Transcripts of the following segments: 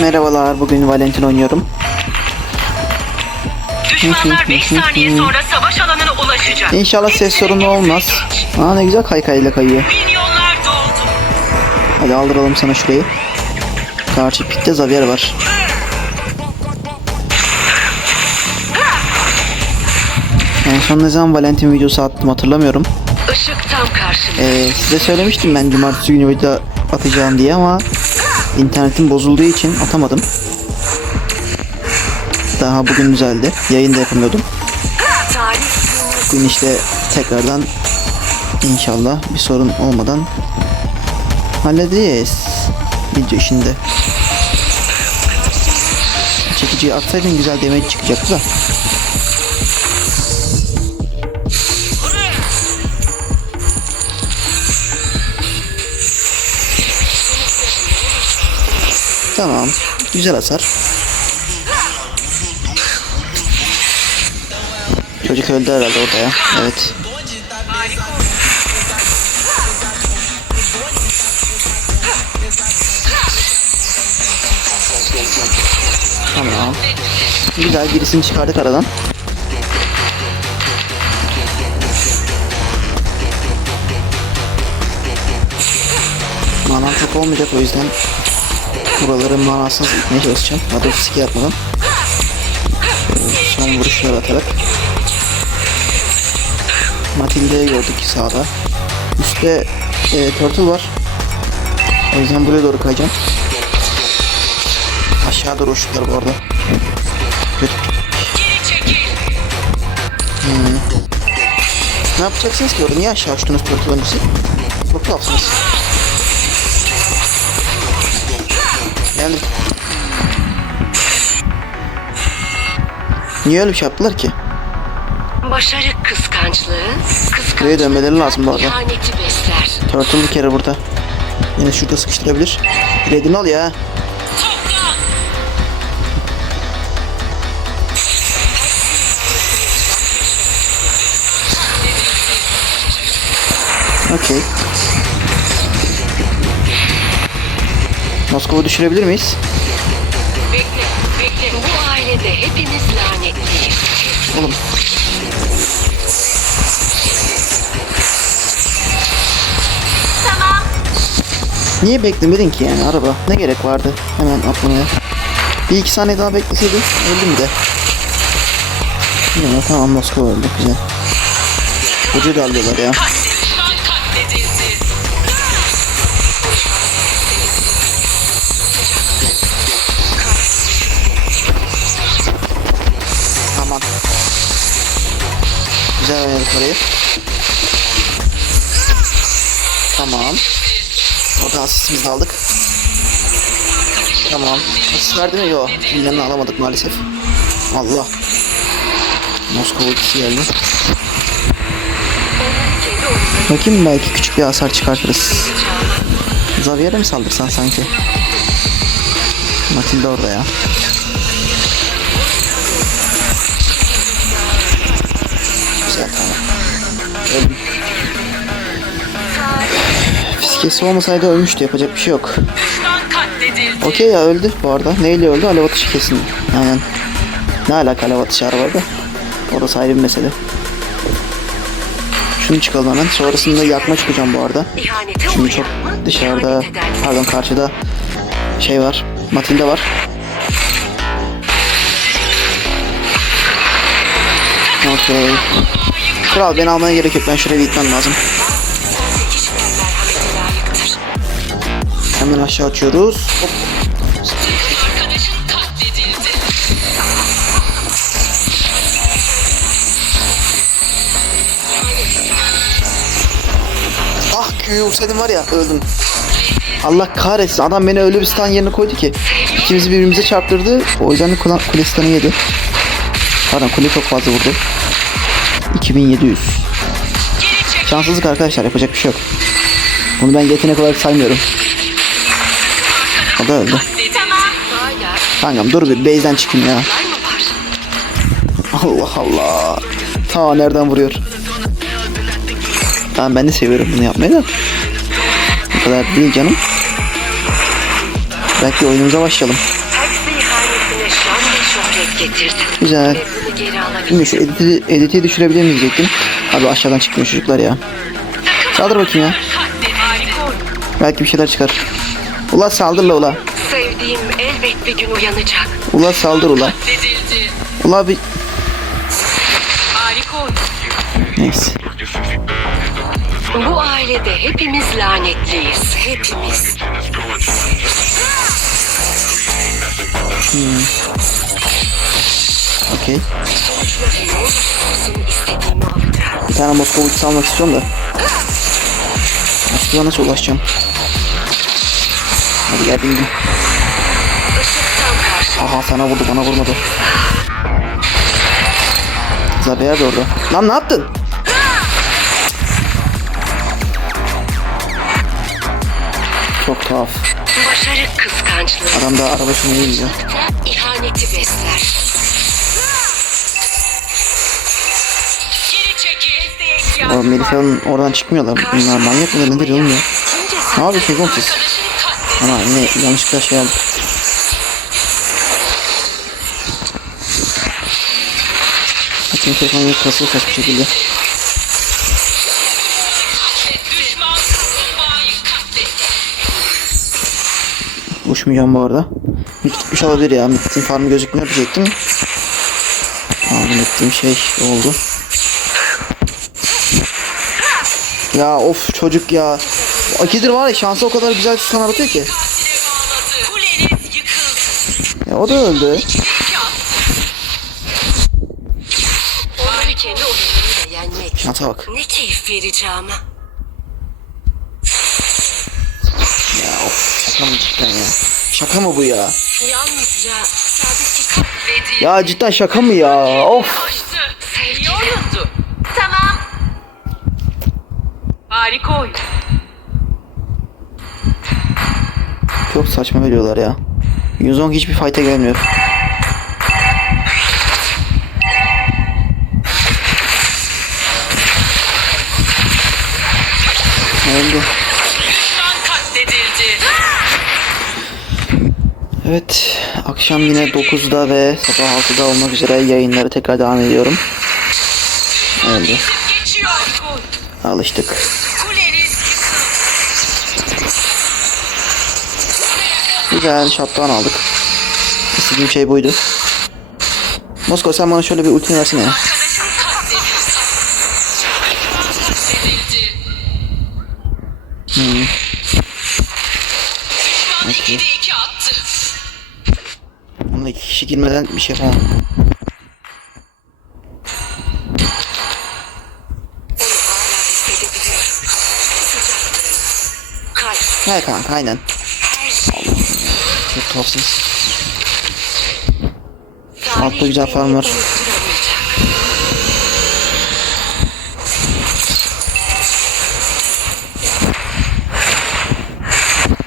Merhabalar, bugün Valentin oynuyorum. Düşmanlar 5 saniye sonra savaş alanına ulaşacak. İnşallah ses sorunu olmaz. Aa ne güzel kaykayla kayıyor. Milyonlar doldu. Hadi aldıralım sana şurayı. Karşı pitte Xavier var. En son ne zaman Valentin videosu attım hatırlamıyorum. Işık tam karşımda. Ee, size söylemiştim ben cumartesi günü video atacağım diye ama internetim bozulduğu için atamadım. Daha bugün düzeldi. Yayın da yapamıyordum. Bugün işte tekrardan inşallah bir sorun olmadan halledeceğiz video işinde. Çekiciyi atsaydın güzel demeç çıkacaktı da. Tamam. Güzel hasar. Çocuk öldü herhalde orada ya. Evet. Tamam. Güzel birisini çıkardık aradan. Manam çok olmayacak o yüzden buraları manasız gitmeye çalışacağım. Adı siki yapmadan. Son vuruşlar atarak. Matilda'yı gördük sağda. Üstte e, Turtle var. O yüzden buraya doğru kayacağım. Aşağı doğru uçtular bu arada. Kötü. çekil. Ne yapacaksınız ki orada? Niye aşağı uçtunuz Turtle öncesi? Çok tuhafsınız. Niye öyle bir şey yaptılar ki? Başarı kıskançlığı, kıskançlık Buraya dönmeleri lazım bu arada. Turtle bir kere burada. Yine şurada sıkıştırabilir. Red'ini al ya. Okey. Moskova'yı düşürebilir miyiz? Bekle, bekle. Ailede hepimiz lanetliyiz. Oğlum. Tamam. Niye beklemedin ki yani araba? Ne gerek vardı hemen atlamaya? Bir iki saniye daha bekleseydi öldüm de. Ya, tamam Moskova öldü güzel. Hoca da alıyorlar ya. Katledildi. Güzel oynadık orayı. Tamam. Orada asistimizi aldık. Tamam. Asist verdi mi? Yok. Milan'ı alamadık maalesef. Allah. Moskova ultisi geldi. Bakayım belki küçük bir hasar çıkartırız. Xavier'e mi saldırsan sanki? Matilda orada ya. Öldüm. Fiskesi olmasaydı ölmüştü yapacak bir şey yok. Okey ya öldü bu arada. Neyle öldü? Alev atışı kesin. Aynen. Ne alaka alev atışı arabada? Orası ayrı bir mesele. Şunu çıkalım hemen. Sonrasında yakma çıkacağım bu arada. Şimdi çok dışarıda pardon karşıda şey var. Matilda var. Okey. Kral beni almaya gerek yok. Ben şuraya gitmem lazım. Hemen aşağı açıyoruz. Hop. Ah köyü vursaydım var ya öldüm. Allah kahretsin adam beni öyle bir stand yerine koydu ki. İkimizi birbirimize çarptırdı. O yüzden de kule stun'ı yedi. Pardon kule çok fazla vurdu. 2700. Geri çekil. Şanssızlık arkadaşlar yapacak bir şey yok. Bunu ben yetenek olarak saymıyorum. O da öldü. Kankam dur bir base'den çıkayım ya. Allah Allah. Ta nereden vuruyor? Tamam ben de seviyorum bunu yapmayı da. Bu kadar değil canım. Belki oyunumuza başlayalım. Güzel. Şimdi şu editi, editi düşürebilir miyiz diyecektim. Abi aşağıdan çıkmıyor çocuklar ya. Saldır bakayım ya. Belki bir şeyler çıkar. Ula saldır la ula. Sevdiğim elbet bir gün uyanacak. Ula saldır ula. Ula bir... Neyse. Bu ailede hepimiz lanetliyiz. Hepimiz. Okey. Bir tane Moskova uçusu almak istiyorum da. Moskova nasıl ulaşacağım? Hadi gel bindim. Aha sana vurdu bana vurmadı. Zabiyer de orada. Lan ne yaptın? Çok tuhaf. Başarı kıskançlığı. Adam da araba şunu yiyor. İhaneti besler. O Melisa'nın oradan çıkmıyorlar. Bunlar manyak mıdır nedir oğlum ya? Ne yapıyorsunuz oğlum siz? Ana yine yanlışlıkla şey aldık. Açın telefonu yok kasılı saçma şekilde. Uçmayacağım bu arada. Mit gitmiş olabilir ya. Mit'in farmı gözükmüyor diyecektim. Tahmin ettiğim şey oldu. Ya of çocuk ya. Akidir var ya şansı o kadar güzel sana atıyor ki. Ya o da öldü. Şansa bak. Ne keyif vereceğim. Ya of şaka mı cidden ya? Şaka mı bu ya? Ya cidden şaka mı ya? Of. Kaçtı. Sevgi oyundu. Tamam. Harika oyun. Çok saçma veriyorlar ya. Yuzong hiçbir fight'e gelmiyor. Öldü. Evet, akşam yine 9'da ve sabah 6'da olmak üzere yayınları tekrar devam ediyorum. Öldü. Alıştık. Güzel, şaptan aldık. İstediğim şey buydu. Moskova sen bana şöyle bir ulti versene ya. Hmm. Düşman Okey. 2'de 2 attı. Onunla iki kişi girmeden bir şey yapamam. He kanka aynen. Şey. Çok tuhafsınız. Altta güzel farm var. unutturamayacak.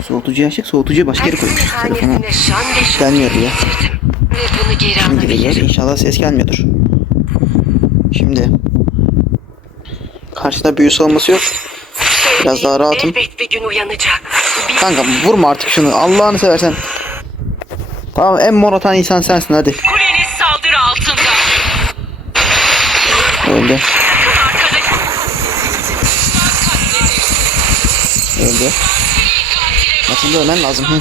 Soğutucuyu açtık. Soğutucuyu başka yere Aksi koymuşuz. Telefona gelmiyor ya. Şimdi alabilirim. İnşallah ses gelmiyordur. Şimdi. Karşıda büyü savunması yok. Biraz daha rahatım. Elbet bir gün uyanacak. Bir Kanka vurma artık şunu. Allah'ını seversen. Tamam en mor atan insan sensin hadi. kuleniz saldırı altında. Öldü. Öldü. Aslında ölmen lazım. Hı.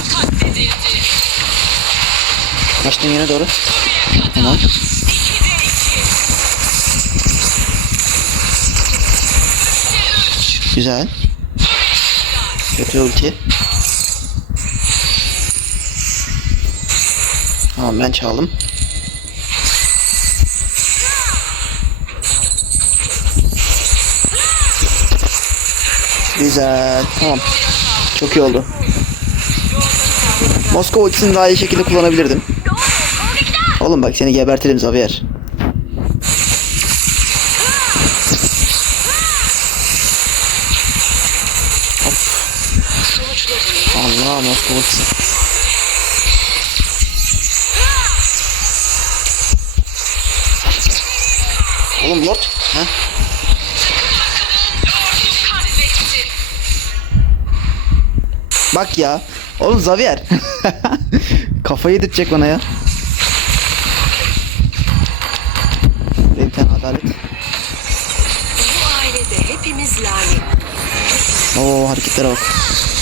Kaçtın yine doğru. Tamam. Güzel. Kötü ulti. Tamam ben çaldım. Güzel. Tamam. Çok iyi oldu. Moskova ultisini daha iyi şekilde kullanabilirdim. Oğlum bak seni gebertirim Xavier. Allah Moskova ultisi. Oğlum Lord. Ha? Bak ya. Oğlum Xavier. Kafayı yedirtecek bana ya. Buraya bir tane adalet. Bu ailede hepimiz lanet. Oo hareketlere bak.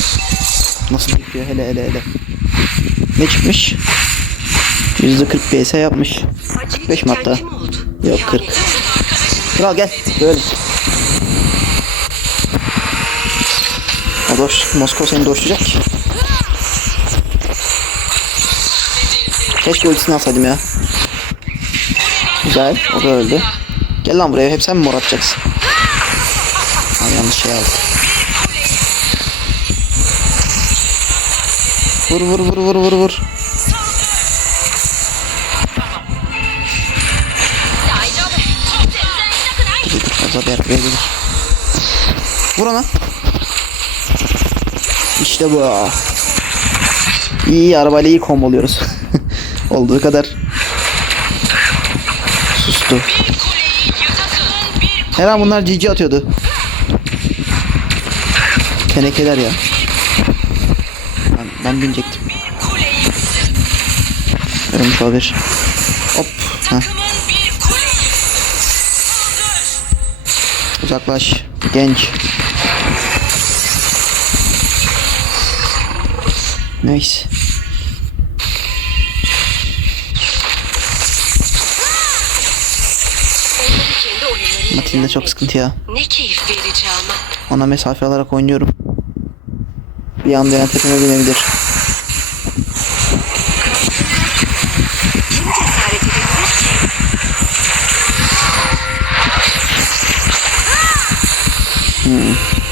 Nasıl gidiyor hele hele hele. Ne çıkmış? %40 PS yapmış. Acıyı 5 mi. Yok, Yani 40. kız arkadaşım Kral gel. Böyle. Doş, Moskova seni doşlayacak. Keşke ultisini alsaydım ya. Güzel. O da öldü. Gel lan buraya. Hep sen mi mor atacaksın? Ay, yanlış şey aldım. Vur vur vur vur vur vur. Fazla bir arkaya gelir. Vur ona. İşte bu. İyi arabayla iyi komboluyoruz. Olduğu kadar. Sustu. Her an bunlar GG atıyordu. Tenekeler ya. Ben, binecektim. Ölmüş olabilir. Hop. Heh. Uzaklaş. Genç. Oyunlarıyla Matilda çok sıkıntı ya. Ne keyif ama. Ona mesafe alarak oynuyorum. Bir anda yan tepeme binebilir.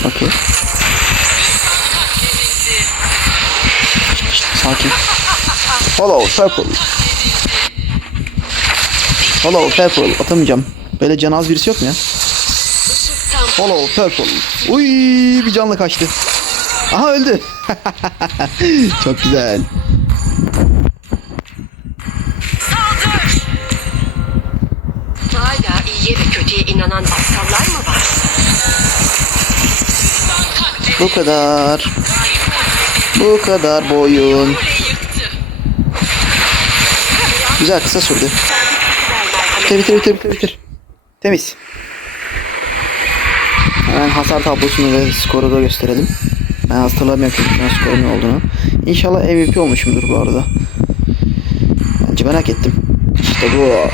Okey. Sakin. Follow purple. Follow purple. Atamayacağım. Böyle can az birisi yok mu ya? Follow purple. Uy bir canlı kaçtı. Aha öldü. Çok güzel. Hala iyiye ve kötüye inanan Bu kadar. Bu kadar boyun. Güzel kısa sürdü. Bitir bitir bitir bitir bitir. Temiz. Hemen hasar tablosunu ve skoru da gösterelim. Ben hatırlamıyorum çünkü şu skorun ne olduğunu. İnşallah MVP olmuşumdur bu arada. Bence merak ettim. İşte bu.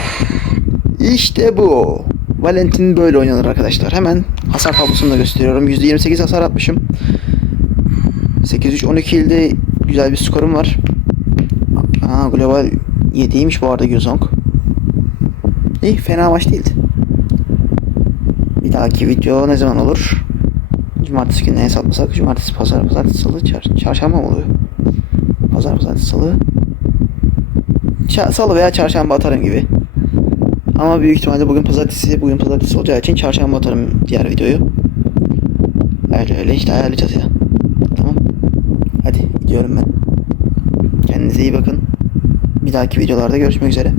İşte bu. Valentin böyle oynanır arkadaşlar. Hemen hasar tablosunu da gösteriyorum. %28 hasar atmışım. 8-3-12 ilde güzel bir skorum var. Aa, global 7'ymiş bu arada Gyozong. İyi fena maç değildi. Bir dahaki video ne zaman olur? Cumartesi günü hesaplasak cumartesi, pazar, pazartesi, salı, çar çarşamba mı oluyor? Pazar, pazartesi, salı. Ça- salı veya çarşamba atarım gibi. Ama büyük ihtimalle bugün pazartesi, bugün pazartesi olacağı için çarşamba atarım diğer videoyu. Öyle öyle işte ayarlayacağız ya. Tamam. Hadi gidiyorum ben. Kendinize iyi bakın. Bir dahaki videolarda görüşmek üzere.